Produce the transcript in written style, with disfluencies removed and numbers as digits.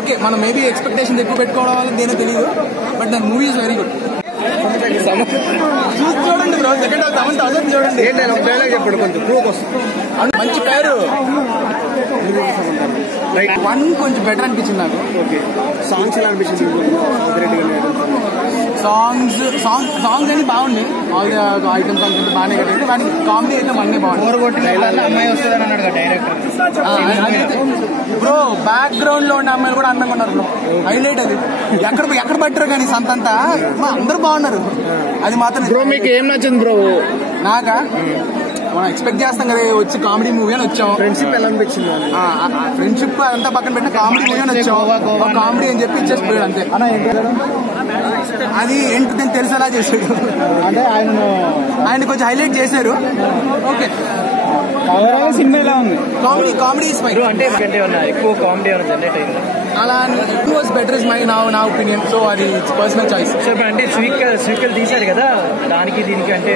Okay మనం maybe expectation ఎక్కువ పెట్టుకోవడం వల్ల దేనో తెలియదు, బట్ దాని మూవీ ఇస్ వెరీ గుడ్. చూడండి బ్రో, సెకండ్ హాఫ్ సమంత అసలు చూడండి. డైలాగ్ చెప్పండి కొంచెం ప్రూఫ్ వస్తుంది. మంచి పేరు. 1 కొంచెం బెటర్ అనిపించింది నాకు. సాంగ్స్ ఎలా అనిపించింది? సాంగ్స్ అని బాగుంది, ఆల్ ఐటమ్ సాంగ్స్ అయితే బాగానే కట్టేది, కానీ కామెడీ అయితే మన్నే బాగుంది. అమ్మాయి వస్తుందని అన్నాడు డైరెక్టర్. బ్రో బ్యాక్గ్రౌండ్ లో ఉన్న అమ్మాయిలు కూడా అందంగా ఉన్నారు బ్రో, హైలైట్ అది. ఎక్కడ పట్టారు కానీ సంతంతా అందరూ బాగున్నారు, అది మాత్రం. బ్రో మీకు ఏం నచ్చింది బ్రో? నాకా, మనం ఎక్స్పెక్ట్ చేస్తాం కదా వచ్చి కామెడీ మూవీ అని వచ్చాం. ఫ్రెండ్షిప్ ఎలా అనిపించింది? ఫ్రెండ్షిప్ అదంతా పక్కన పెట్టిన కామెడీ మూవీ అని వచ్చాం. కామెడీ అని చెప్పి ఇచ్చేసిపోయాడు అంతే. అది ఏంటి తెలిసేలా చేశాడు అంటే ఆయన కొంచెం హైలైట్ చేశారు. ఓకే, సినిమా ఎలా ఉంది? Comedy is fine. అంటే ఎక్కువ కామెడీ జనరేట్ అయింది అలా. It was better is my నా ఒపీనియన్. సో అది పర్సనల్ చాయిస్. అంటే స్వీకల్ తీశారు కదా, దానికి దీనికి అంటే